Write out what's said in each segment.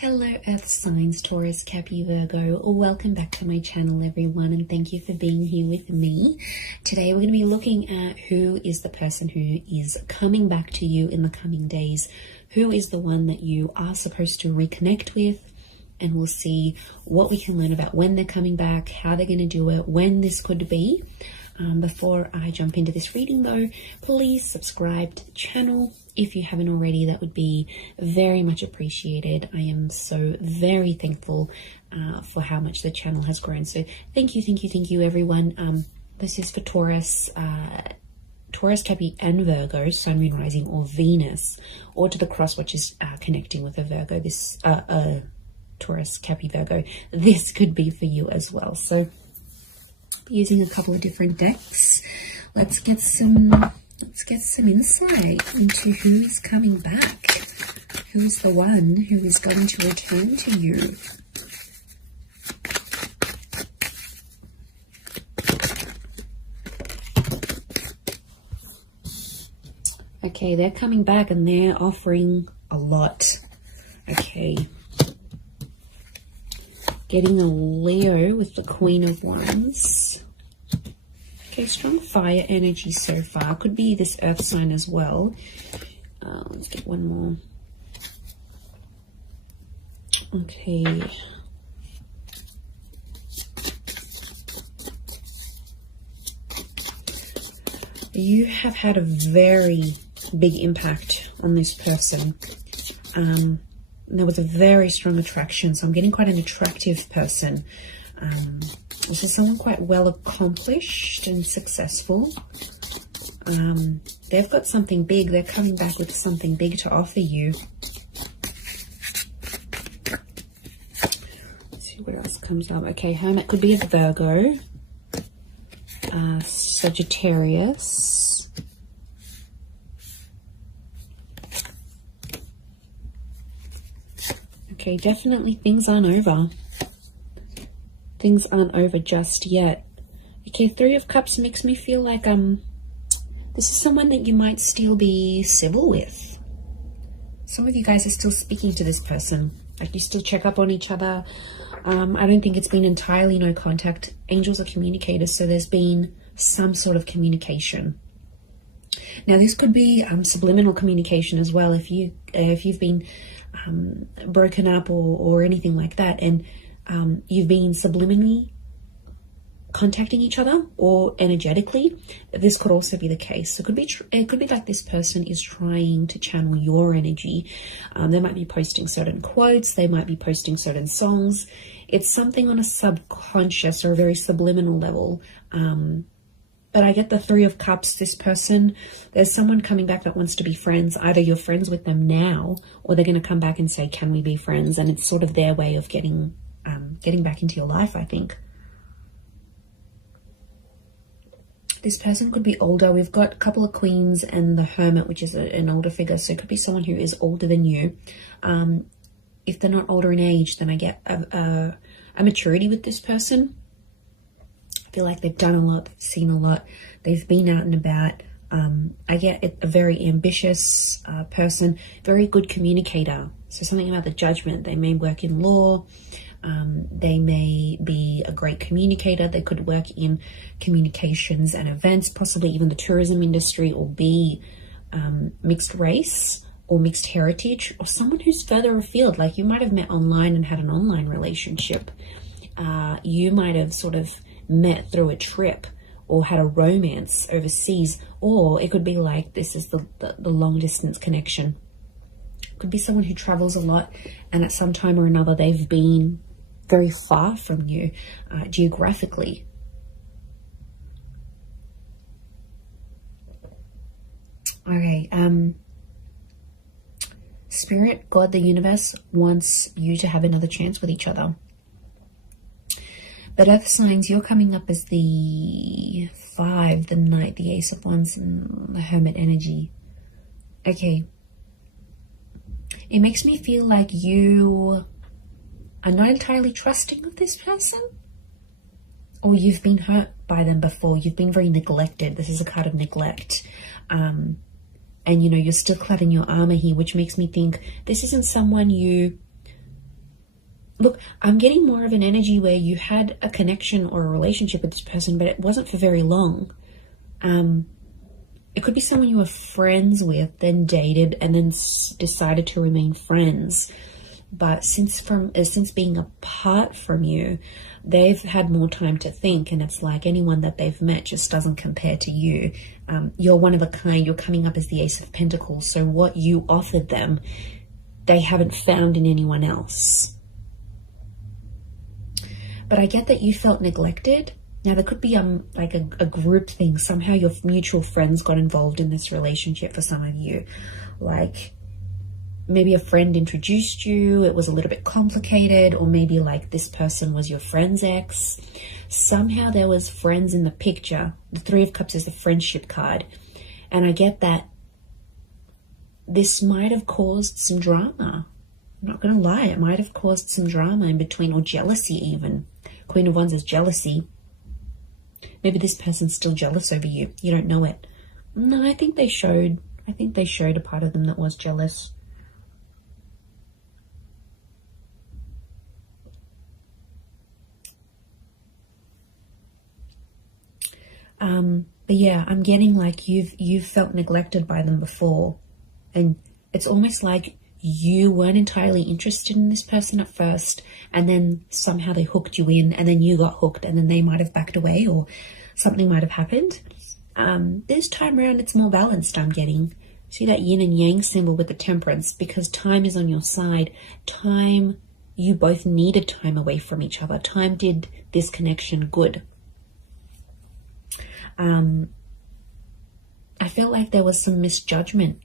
Hello Earth signs, Taurus, Capi, Virgo. Welcome back to my channel everyone, and thank you for being here with me. Today we're going to be looking at who is the person who is coming back to you in the coming days. Who is the one that you are supposed to reconnect with, and we'll see what we can learn about when they're coming back, how they're going to do it, when this could be. Before I jump into this reading though, please subscribe to the channel. If you haven't already, that would be very much appreciated. I am so very thankful for how much the channel has grown. So thank you everyone. This is for Taurus, Capi and Virgo, Sun, Moon, Rising or Venus, or to the cross which is connecting with a Virgo. This Taurus, Capi, Virgo. This could be for you as well. So using a couple of different decks, let's get some insight into who is coming back. Who is the one who is going to return to you? Okay, they're coming back and they're offering a lot. Okay. Getting a Leo with the Queen of Wands. Okay, strong fire energy so far. Could be this earth sign as well. Let's get one more. Okay. You have had a very big impact on this person. There was a very strong attraction, so I'm getting quite an attractive person. This is someone quite well accomplished and successful. They've got something big. They're coming back with something big to offer you. Let's see what else comes up. Okay, Hermit could be a Virgo. Sagittarius. Okay, definitely things aren't over. Things aren't over just yet. Okay, Three of Cups makes me feel like this is someone that you might still be civil with. Some of you guys are still speaking to this person. Like, you still check up on each other. I don't think it's been entirely no contact. Angels are communicators, so there's been some sort of communication. Now, this could be subliminal communication as well. If you've been broken up or anything like that, and you've been subliminally contacting each other or energetically, this could also be the case. So it could be like this person is trying to channel your energy. They might be posting certain quotes, they might be posting certain songs. It's something on a subconscious or a very subliminal level. But I get the Three of Cups. This person, there's someone coming back that wants to be friends. Either you're friends with them now, or they're going to come back and say, can we be friends? And it's sort of their way of getting back into your life, I think. This person could be older. We've got a couple of Queens and the Hermit, which is an older figure. So it could be someone who is older than you. If they're not older in age, then I get a maturity with this person. I feel like they've done a lot, they've seen a lot, they've been out and about. I get a very ambitious person, very good communicator. So something about the judgment. They may work in law, they may be a great communicator, they could work in communications and events, possibly even the tourism industry, or be mixed race or mixed heritage, or someone who's further afield. Like, you might have met online and had an online relationship. You might have sort of met through a trip or had a romance overseas, or it could be like this is the long distance connection. It could be someone who travels a lot, and at some time or another they've been very far from you geographically. Okay, Spirit, God, the universe wants you to have another chance with each other. But Earth signs, you're coming up as the 5, the Knight, the Ace of Wands, and the Hermit energy. Okay. It makes me feel like you are not entirely trusting of this person. Or you've been hurt by them before. You've been very neglected. This is a card of neglect. And, you know, you're still clad in your armor here, which makes me think this isn't someone you Look, I'm getting more of an energy where you had a connection or a relationship with this person, but it wasn't for very long. It could be someone you were friends with, then dated, and then decided to remain friends. But since being apart from you, they've had more time to think, and it's like anyone that they've met just doesn't compare to you. You're one of a kind. You're coming up as the Ace of Pentacles. So what you offered them, they haven't found in anyone else. But I get that you felt neglected. Now, there could be like a group thing. Somehow your mutual friends got involved in this relationship for some of you. Like, maybe a friend introduced you, it was a little bit complicated, or maybe like this person was your friend's ex. Somehow there was friends in the picture. The Three of Cups is the friendship card. And I get that this might have caused some drama. I'm not going to lie, it might have caused some drama in between, or jealousy even. Queen of Wands is jealousy. Maybe this person's still jealous over you. You don't know it. No, I think they showed a part of them that was jealous. But yeah, I'm getting like you've felt neglected by them before, and it's almost like you weren't entirely interested in this person at first, and then somehow they hooked you in, and then you got hooked, and then they might have backed away, or something might have happened. This time around, it's more balanced, I'm getting. See that yin and yang symbol with the Temperance, because time is on your side. Time, you both needed time away from each other. Time did this connection good. I felt like there was some misjudgment.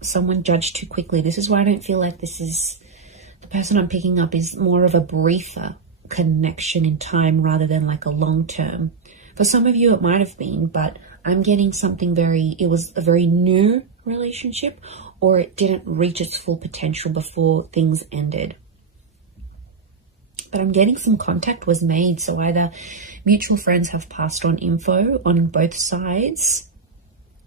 Someone judged too quickly. This is why I don't feel like this is, the person I'm picking up is more of a briefer connection in time rather than like a long term. For some of you it might have been, but I'm getting something it was a very new relationship, or it didn't reach its full potential before things ended. But I'm getting some contact was made, so either mutual friends have passed on info on both sides,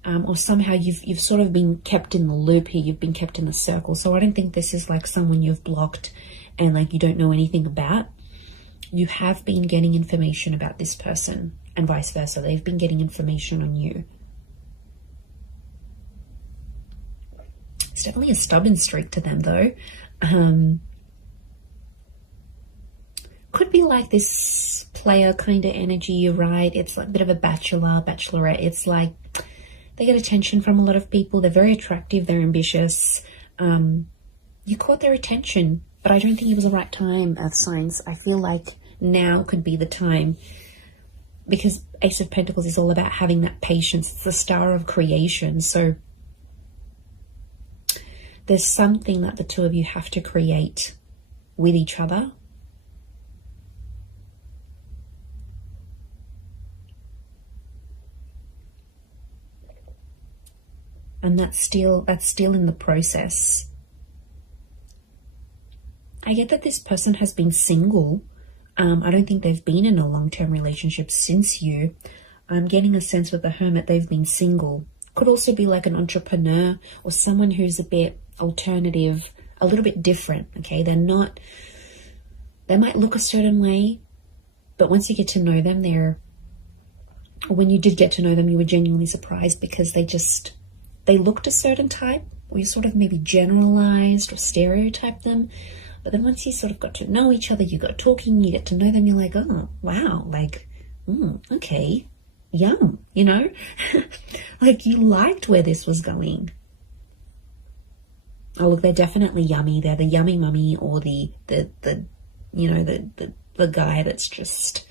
or somehow you've sort of been kept in the loop here, you've been kept in the circle. So I don't think this is like someone you've blocked and like you don't know anything about. You have been getting information about this person, and vice versa. They've been getting information on you. It's definitely a stubborn streak to them though. Could be like this player kind of energy, right? It's like a bit of a bachelorette. It's like they get attention from a lot of people. They're very attractive. They're ambitious. You caught their attention, but I don't think it was the right time of signs. I feel like now could be the time, because Ace of Pentacles is all about having that patience. It's the star of creation. So there's something that the two of you have to create with each other. And that's still in the process. I get that this person has been single. I don't think they've been in a long-term relationship since you. I'm getting a sense with the Hermit they've been single. Could also be like an entrepreneur or someone who's a bit alternative, a little bit different, okay? They might look a certain way, but once you get to know them, or when you did get to know them, you were genuinely surprised because they looked a certain type, or you sort of maybe generalized or stereotyped them. But then once you sort of got to know each other, you got talking, you get to know them, you're like, oh, wow, like, okay, yum, you know? Like you liked where this was going. Oh, look, they're definitely yummy. They're the yummy mummy, or the guy that's just,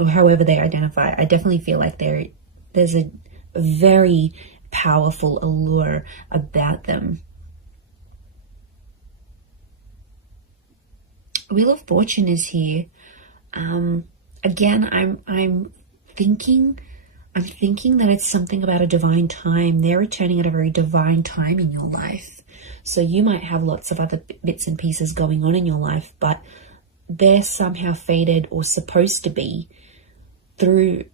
or however they identify. I definitely feel like there's a very powerful allure about them. Wheel of Fortune is here. Again, I'm thinking that it's something about a divine time. They're returning at a very divine time in your life. So you might have lots of other bits and pieces going on in your life, but they're somehow fated or supposed to be through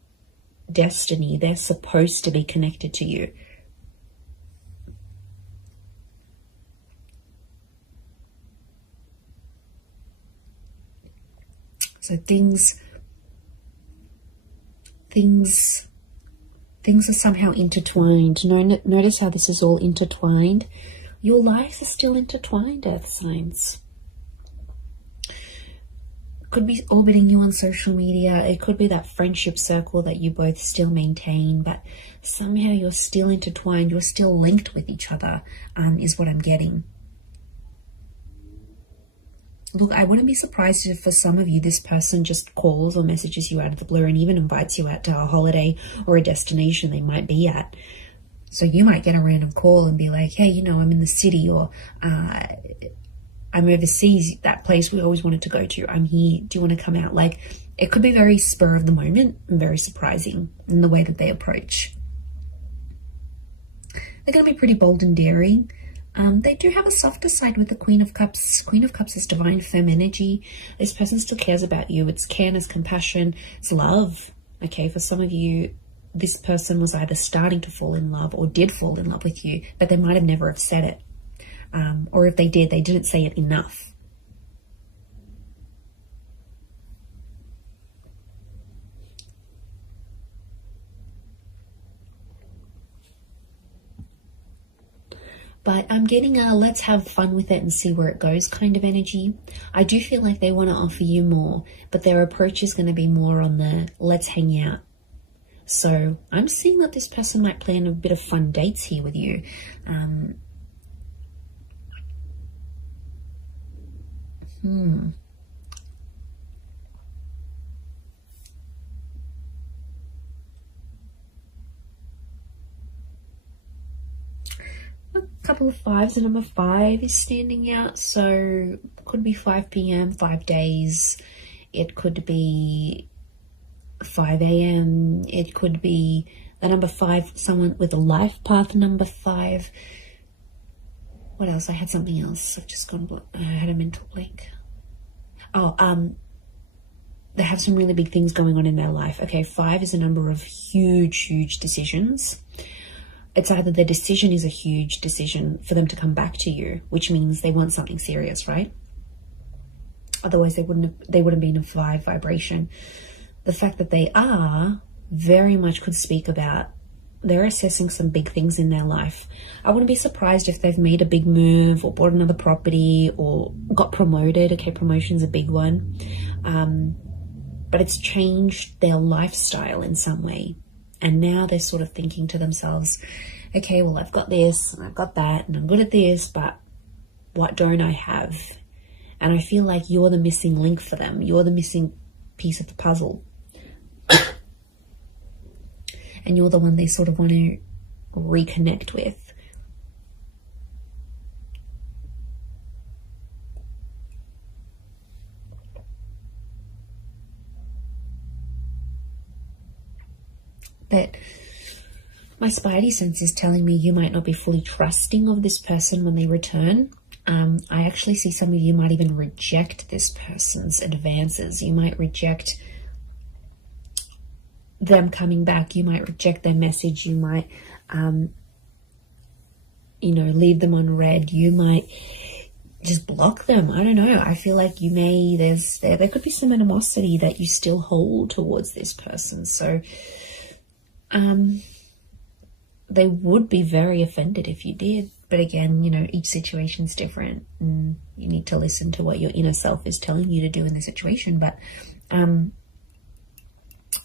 destiny. They're supposed to be connected to you. So things are somehow intertwined. Notice how this is all intertwined. Your lives are still intertwined, Earth signs. Could be orbiting you on social media. It could be that friendship circle that you both still maintain, but somehow you're still intertwined. You're still linked with each other, is what I'm getting. Look, I wouldn't be surprised if for some of you, this person just calls or messages you out of the blue and even invites you out to a holiday or a destination they might be at. So you might get a random call and be like, hey, you know, I'm in the city, or I'm overseas, that place we always wanted to go to. I'm here. Do you want to come out? Like, it could be very spur of the moment and very surprising in the way that they approach. They're going to be pretty bold and daring. They do have a softer side with the Queen of Cups. Queen of Cups is divine femme energy. This person still cares about you. It's care, it's compassion, it's love. Okay, for some of you, this person was either starting to fall in love or did fall in love with you, but they might have never have said it. Or if they did, they didn't say it enough. But I'm getting a let's have fun with it and see where it goes kind of energy. I do feel like they want to offer you more, but their approach is going to be more on the let's hang out. So I'm seeing that this person might plan a bit of fun dates here with you. A couple of fives. The number 5 is standing out, so could be 5 p.m, 5 days. It could be 5 a.m. It could be the number 5, someone with a life path number 5. What else? I had something else. I've just gone blank. I had a mental blank. They have some really big things going on in their life. Okay, 5 is a number of huge decisions. It's either their decision is a huge decision for them to come back to you, which means they want something serious, right? Otherwise, they wouldn't be in a 5 vibration. The fact that they are very much could speak about they're assessing some big things in their life. I wouldn't be surprised if they've made a big move or bought another property or got promoted. Okay, promotion's a big one. But it's changed their lifestyle in some way. And now they're sort of thinking to themselves, okay, well, I've got this and I've got that and I'm good at this, but what don't I have? And I feel like you're the missing link for them. You're the missing piece of the puzzle. And you're the one they sort of want to reconnect with. But my spidey sense is telling me you might not be fully trusting of this person when they return. I actually see some of you might even reject this person's advances. You might reject them coming back. You might reject their message. You might, leave them on red. You might just block them. I don't know. I feel like there could be some animosity that you still hold towards this person. So, they would be very offended if you did. But again, each situation's different and you need to listen to what your inner self is telling you to do in the situation. But,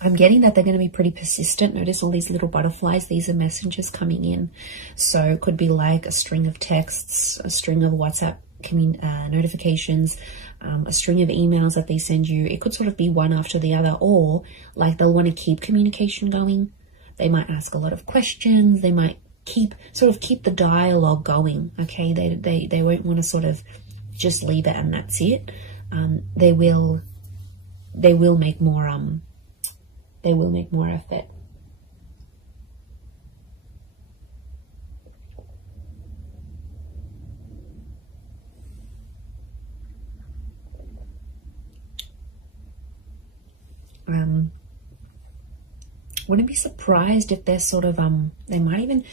I'm getting that they're going to be pretty persistent. Notice all these little butterflies. These are messengers coming in. So it could be like a string of texts, a string of WhatsApp notifications, a string of emails that they send you. It could sort of be one after the other, or like they'll want to keep communication going. They might ask a lot of questions. They might keep the dialogue going. Okay, they won't want to sort of just leave it and that's it. They will make more effort. Wouldn't be surprised if they're sort of they might even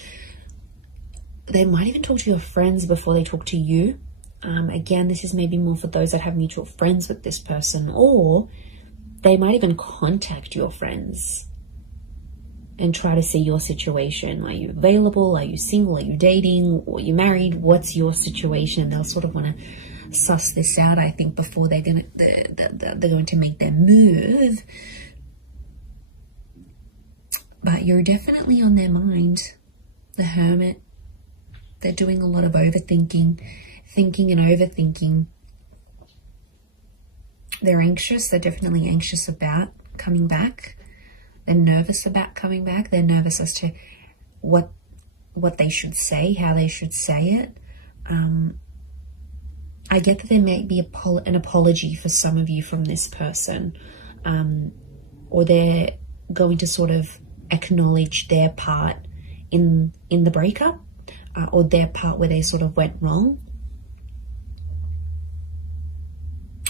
talk to your friends before they talk to you. Again, this is maybe more for those that have mutual friends with this person, or they might even contact your friends and try to see your situation. Are you available? Are you single? Are you dating? Or are you married? What's your situation? They'll sort of want to suss this out, I think, before they're going to make their move. But you're definitely on their mind. The Hermit. They're doing a lot of overthinking, thinking and overthinking. They're anxious. They're definitely anxious about coming back. They're nervous about coming back. They're nervous as to what they should say, how they should say it. I get that there may be an apology for some of you from this person, or they're going to sort of acknowledge their part in the breakup, or their part where they sort of went wrong.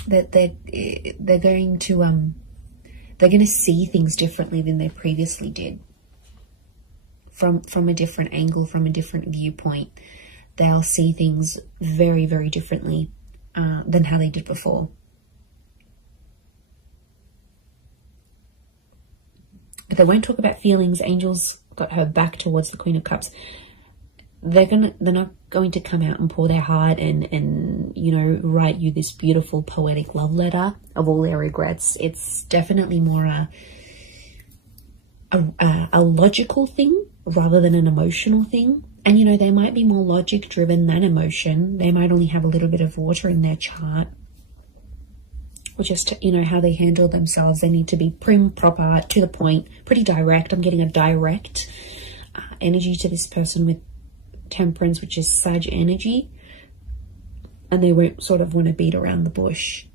That they're going to see things differently than they previously did. From a different angle, from a different viewpoint. They'll see things very, very differently than how they did before. But they won't talk about feelings. Angels got her back towards the Queen of Cups. They're not going to come out and pour their heart and write you this beautiful poetic love letter of all their regrets. It's definitely more a logical thing rather than an emotional thing. And they might be more logic driven than emotion. They might only have a little bit of water in their chart, or just how they handle themselves. They need to be prim, proper, to the point, pretty direct. I'm getting a direct energy to this person with Temperance, which is Sag energy, and they won't sort of want to beat around the bush.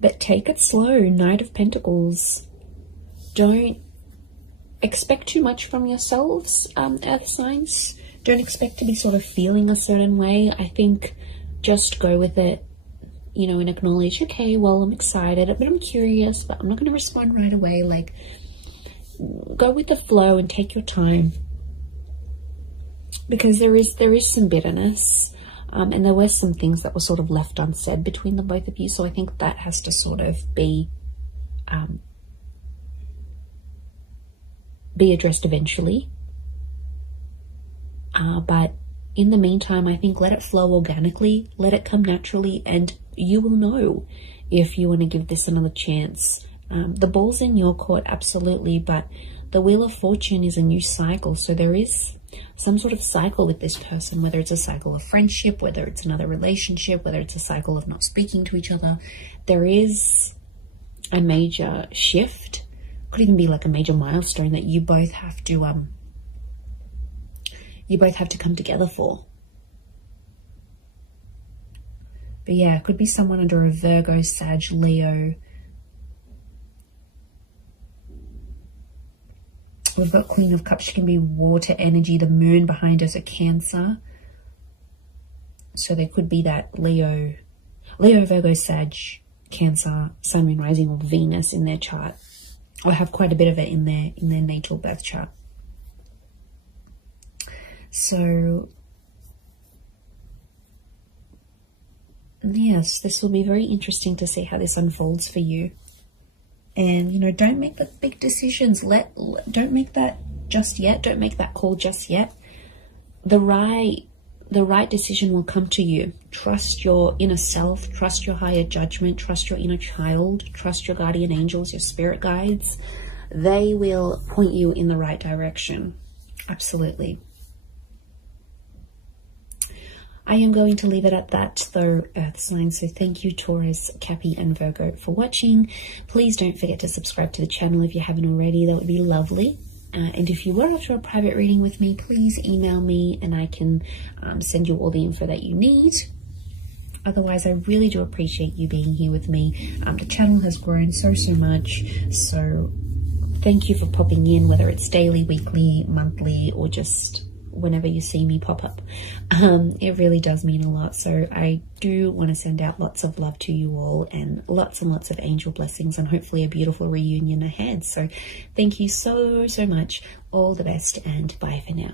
But take it slow. Knight of Pentacles. Don't expect too much from yourselves, earth signs. Don't expect to be sort of feeling a certain way. I think just go with it, and acknowledge, okay, well, I'm excited, but I'm curious, but I'm not going to respond right away. Like, go with the flow and take your time, because there is some bitterness, and there were some things that were sort of left unsaid between the both of you. So I think that has to sort of be addressed eventually. But in the meantime, I think let it flow organically, let it come naturally, and you will know if you want to give this another chance. The ball's in your court, absolutely, but the Wheel of Fortune is a new cycle. So there is some sort of cycle with this person, whether it's a cycle of friendship, whether it's another relationship, whether it's a cycle of not speaking to each other. There is a major shift, could even be like a major milestone that you both have to come together for. But yeah, it could be someone under a Virgo, Sag, Leo. We've got Queen of Cups. She can be water energy. The moon behind us, a Cancer. So there could be that Leo, Virgo, Sag, Cancer, Sun, Moon, Rising, or Venus in their chart. Or have quite a bit of it in their natal birth chart. So yes, this will be very interesting to see how this unfolds for you. And, don't make the big decisions. Don't make that just yet. Don't make that call just yet. The right decision will come to you. Trust your inner self. Trust your higher judgment. Trust your inner child. Trust your guardian angels, your spirit guides. They will point you in the right direction. Absolutely. I am going to leave it at that, though, earth signs. So thank you, Taurus, Cappy, and Virgo, for watching. Please don't forget to subscribe to the channel if you haven't already. That would be lovely. And if you were after a private reading with me, please email me and I can send you all the info that you need. Otherwise, I really do appreciate you being here with me. The channel has grown so much. So thank you for popping in, whether it's daily, weekly, monthly, or just whenever you see me pop up. It really does mean a lot. So I do want to send out lots of love to you all, and lots of angel blessings, and hopefully a beautiful reunion ahead. So thank you so much. All the best, and bye for now.